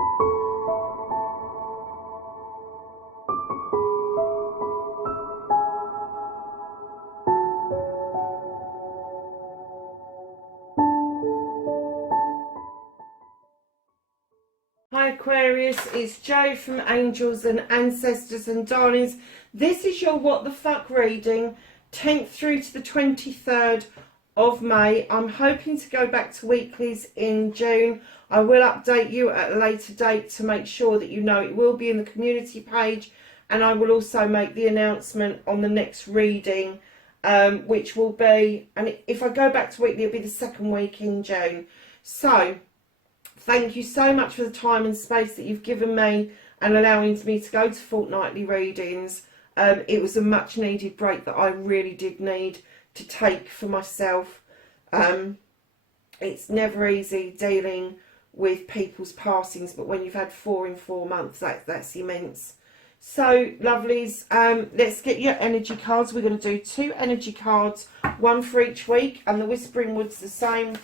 Hi Aquarius, it's Jo from Angels and Ancestors and Darlings. This is your What the Fuck reading, 10th through to the 23rd of May. I'm hoping to go back to weeklies in June. I will update you at a later date to make sure that you know it will be in the community page, and I will also make the announcement on the next reading, which will be, and if I go back to weekly, it'll be the second week in June. So thank you so much for the time and space that you've given me and allowing me to go to fortnightly readings. It was a much needed break that I really did need to take for myself. It's never easy dealing with people's passings, but when you've had 4 in 4 months, that's immense. So lovelies, let's get your energy cards. We're going to do 2 energy cards, 1 for each week, and the Whispering Wood's the same.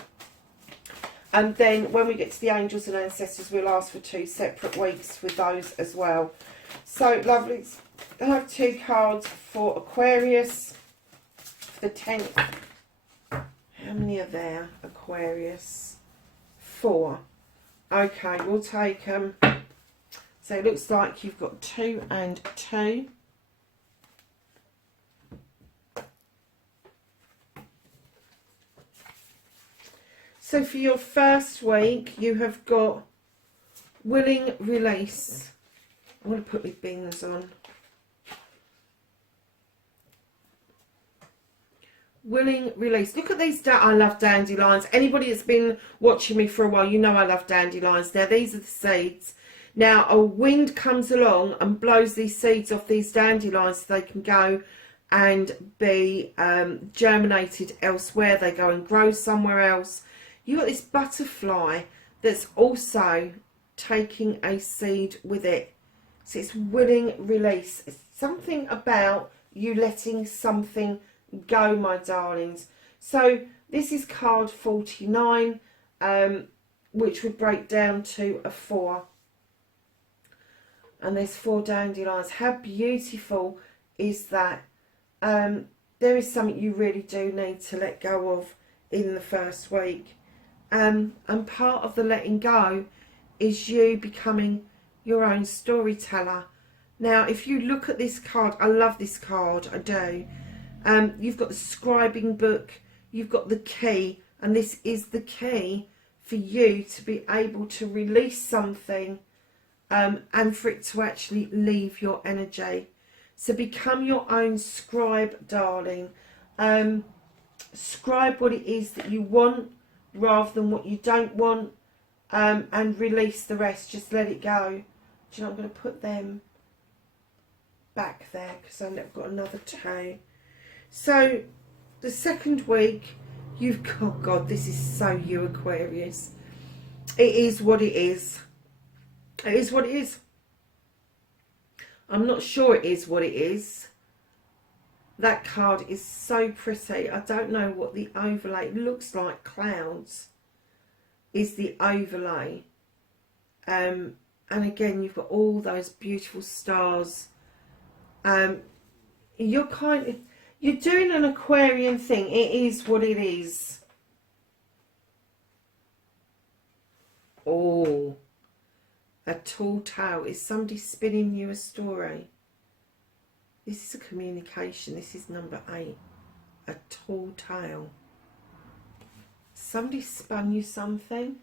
And then when we get to the Angels and Ancestors, we'll ask for 2 separate weeks with those as well. So, lovelies, I have 2 cards for Aquarius for the 10th. How many are there, Aquarius? 4. Okay, we'll take them. So it looks like you've got 2 and 2. So for your first week, you have got Willing Release. I'm going to put my bings on. Willing Release. Look at these. I love dandelions. Anybody that's been watching me for a while, you know I love dandelions. Now, these are the seeds. Now, a wind comes along and blows these seeds off these dandelions so they can go and be germinated elsewhere. They go and grow somewhere else. You've got this butterfly that's also taking a seed with it. So it's willing release. It's something about you letting something go, my darlings. So this is card 49, which would break down to a 4. And there's 4 dandelions. How beautiful is that? There is something you really do need to let go of in the first week. And part of the letting go is you becoming your own storyteller. Now, if you look at this card, I love this card, I do. You've got the scribing book, you've got the key, and this is the key for you to be able to release something and for it to actually leave your energy. So become your own scribe, darling. Scribe what it is that you want rather than what you don't want, and release the rest. Just let it go. Do you know, I'm going to put them back there because I've got another 2. So the second week, you've got, oh God, this is so you, Aquarius. It is what it is. It is what it is. I'm not sure it is what it is. That card is so pretty. I don't know what the overlay, it looks like clouds, is the overlay. And again, you've got all those beautiful stars. You're doing an Aquarian thing. It is what it is. Oh, a tall tale. Is somebody spinning you a story? This is a communication. This is number 8. A tall tale. Somebody spun you something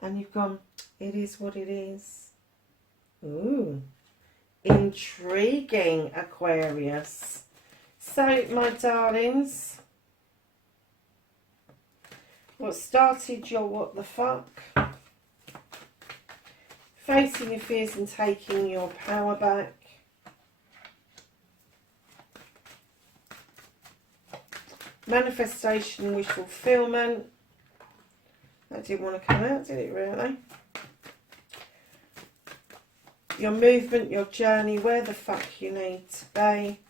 and you've gone, it is what it is. Ooh. Intriguing, Aquarius. So, my darlings, what started your what the fuck? Facing your fears and taking your power back. Manifestation, wish fulfillment. That didn't want to come out, did it really? Your movement, your journey, where the fuck you need to be.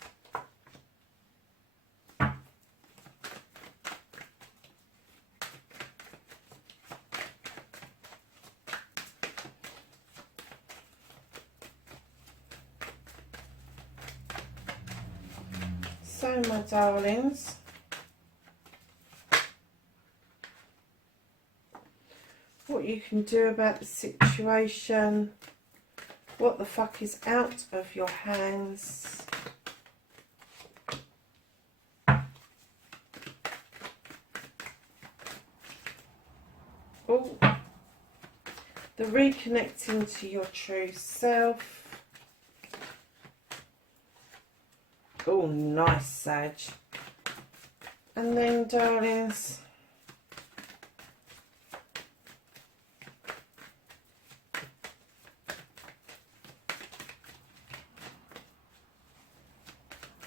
also, my darlings, what you can do about the situation, what the fuck is out of your hands. Oh, the reconnecting to your true self. Oh, nice, Sag. And then, darlings,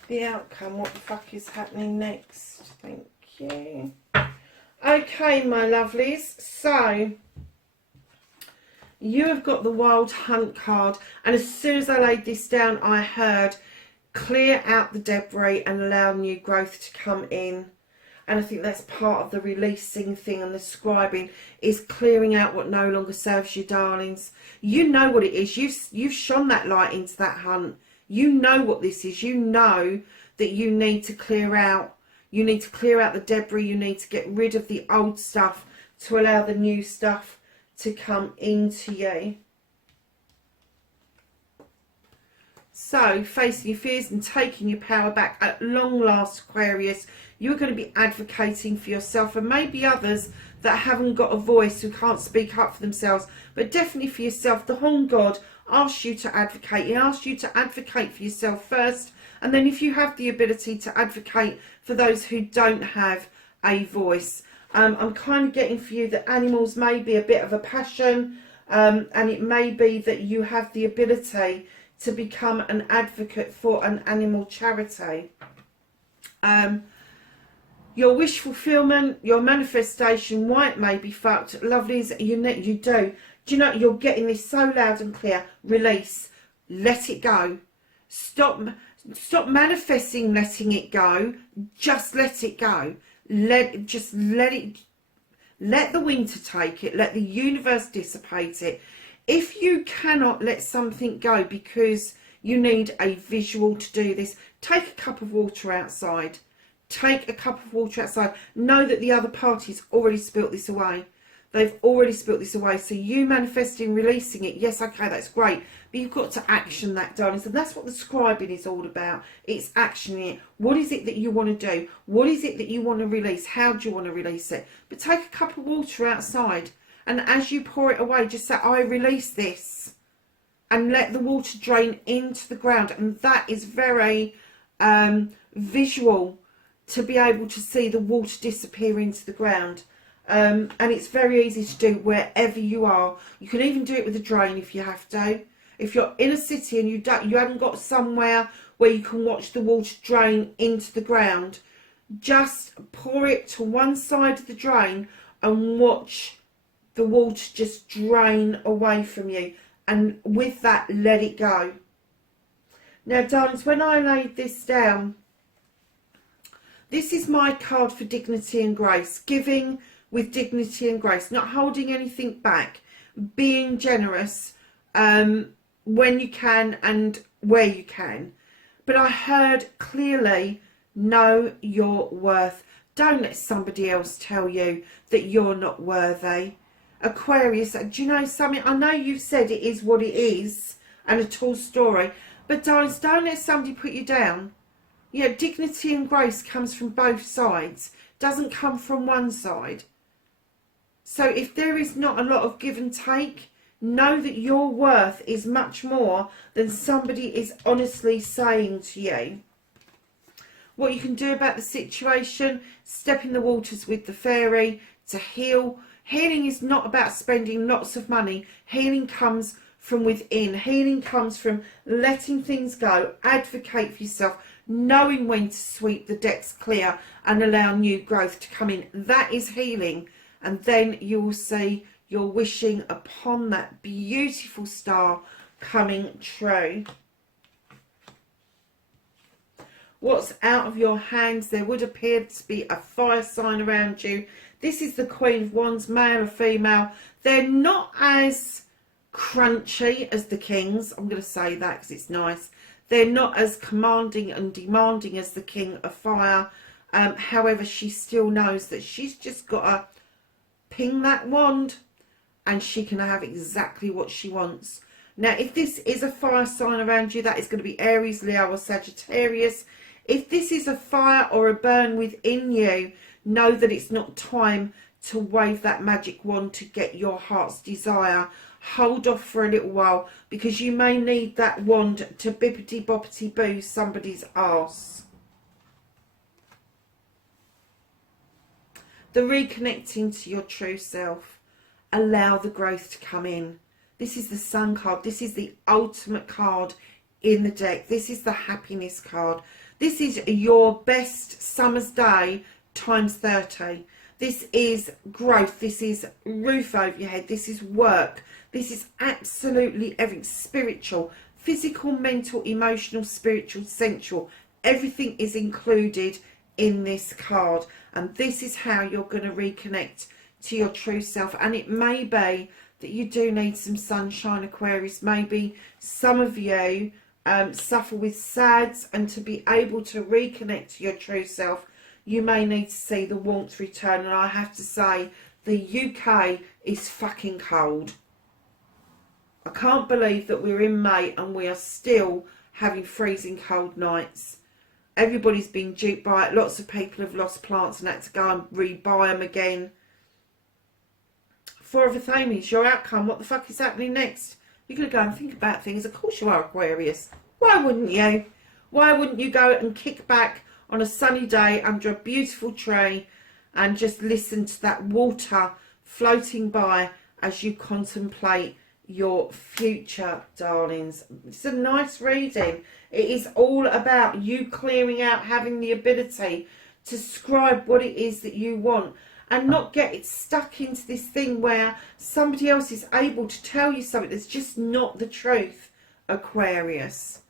the outcome, what the fuck is happening next? Thank you. Okay, my lovelies, so you have got the Wild Hunt card, and as soon as I laid this down, I heard clear out the debris and allow new growth to come in. And I think that's part of the releasing thing and the scribing, is clearing out what no longer serves you, darlings. You know what it is. You've shone that light into that hunt. You know what this is. You know that you need to clear out. You need to clear out the debris. You need to get rid of the old stuff to allow the new stuff to come into you. So, facing your fears and taking your power back at long last, Aquarius, you're going to be advocating for yourself, and maybe others that haven't got a voice, who can't speak up for themselves, but definitely for yourself. The Horn God asks you to advocate. He asks you to advocate for yourself first, and then if you have the ability to advocate for those who don't have a voice. I'm kind of getting for you that animals may be a bit of a passion, and it may be that you have the ability to become an advocate for an animal charity. Your wish fulfillment, your manifestation, why it may be fucked, lovelies, you do. Do you know, you're getting this so loud and clear. Release. Let it go. Stop manifesting letting it go. Just let it go. Let the winter take it. Let the universe dissipate it. If you cannot let something go because you need a visual to do this, take a cup of water outside. Take a cup of water outside. Know that the other party's already spilt this away. They've already spilt this away. So you manifesting, releasing it, yes, okay, that's great. But you've got to action that, darlings. And that's what the scribing is all about. It's actioning it. What is it that you want to do? What is it that you want to release? How do you want to release it? But take a cup of water outside. And as you pour it away, just say, I release this. And let the water drain into the ground. And that is very visual, to be able to see the water disappear into the ground. And it's very easy to do wherever you are. You can even do it with a drain if you have to. If you're in a city and you haven't got somewhere where you can watch the water drain into the ground, just pour it to one side of the drain and watch the water just drain away from you. And with that, let it go. Now, darlings, when I laid this down, this is my card for dignity and grace. Giving with dignity and grace. Not holding anything back. Being generous when you can and where you can. But I heard clearly, know your worth. Don't let somebody else tell you that you're not worthy. Aquarius, do you know something? I know you've said it is what it is and a tall story. But darlings, don't let somebody put you down. Yeah, dignity and grace comes from both sides. Doesn't come from one side. So if there is not a lot of give and take, know that your worth is much more than somebody is honestly saying to you. What you can do about the situation, step in the waters with the fairy to heal. Healing is not about spending lots of money. Healing comes from within. Healing comes from letting things go. Advocate for yourself. Knowing when to sweep the decks clear and allow new growth to come in. That is healing. And then you will see your wishing upon that beautiful star coming true. What's out of your hands? There would appear to be a fire sign around you. This is the Queen of Wands, male or female. They're not as crunchy as the Kings. I'm going to say that because it's nice. They're not as commanding and demanding as the King of Fire. However, she still knows that she's just got to ping that wand and she can have exactly what she wants. Now, if this is a fire sign around you, that is going to be Aries, Leo or Sagittarius. If this is a fire or a burn within you, know that it's not time to wave that magic wand to get your heart's desire. Hold off for a little while, because you may need that wand to bippity boppity boo somebody's arse. The reconnecting to your true self. Allow the growth to come in. This is the Sun card. This is the ultimate card in the deck. This is the happiness card. This is your best summer's day times 30. This is growth. This is roof over your head. This is work. This is absolutely everything. Spiritual, physical, mental, emotional, spiritual, sensual. Everything is included in this card. And this is how you're going to reconnect to your true self. And it may be that you do need some sunshine, Aquarius. Maybe some of you suffer with SADS, and to be able to reconnect to your true self, you may need to see the warmth return. And I have to say, the UK is fucking cold. I can't believe that we're in May and we are still having freezing cold nights. Everybody's been duped by it. Lots of people have lost plants and had to go and rebuy them again. Four of Athames, your outcome. What the fuck is happening next? You're going to go and think about things. Of course you are, Aquarius. Why wouldn't you? Why wouldn't you go and kick back on a sunny day under a beautiful tree and just listen to that water floating by as you contemplate your future, darlings? It's a nice reading. It is all about you clearing out, having the ability to scribe what it is that you want, and not get it stuck into this thing where somebody else is able to tell you something that's just not the truth, Aquarius.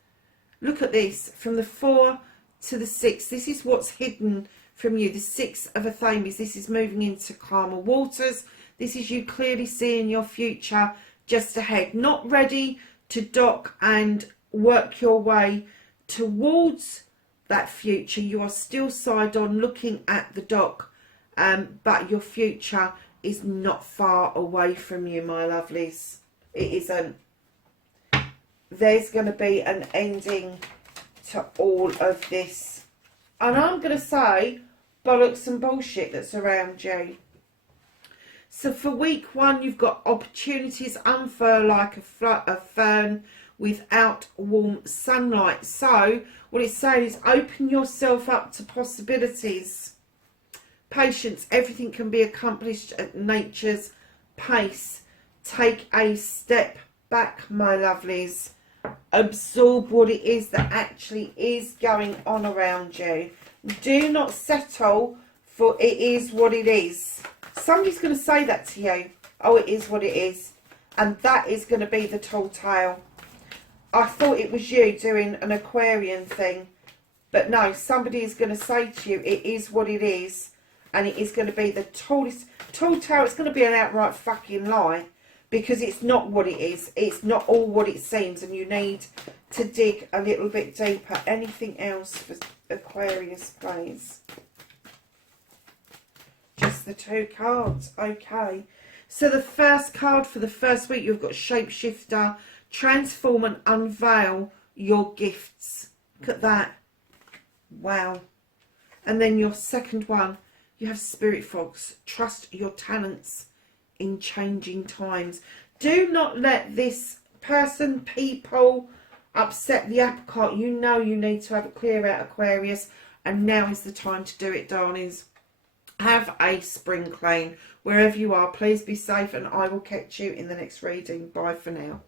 Look at this, from the 4 to the 6. This is what's hidden from you. The 6 of Athames. This is moving into calmer waters. This is you clearly seeing your future just ahead. Not ready to dock and work your way towards that future. You are still side on looking at the dock. But your future is not far away from you, my lovelies. It isn't. There's going to be an ending to all of this. And I'm going to say bollocks and bullshit that's around you. So for week 1, you've got opportunities unfurl like a fern without warm sunlight. So what it's saying is open yourself up to possibilities. Patience, everything can be accomplished at nature's pace. Take a step back, my lovelies. Absorb what it is that actually is going on around you. Do not settle for it is what it is. Somebody's going to say that to you. Oh, it is what it is. And that is going to be the tall tale. I thought it was you doing an Aquarian thing. But no, somebody is going to say to you, it is what it is. And it is going to be the tall tale. It's going to be an outright fucking lie, because it's not what it is. It's not all what it seems, and you need to dig a little bit deeper. Anything else for Aquarius, please? Just the 2 cards. Okay. So the first card for the first week, you've got Shapeshifter. Transform and unveil your gifts. Look at that. Wow. And then your second one, you have Spirit Fox. Trust your talents in changing times. Do not let this person, people, upset the apple cart. You know you need to have a clear out, Aquarius. And now is the time to do it, darlings. Have a spring clean. Wherever you are, please be safe. And I will catch you in the next reading. Bye for now.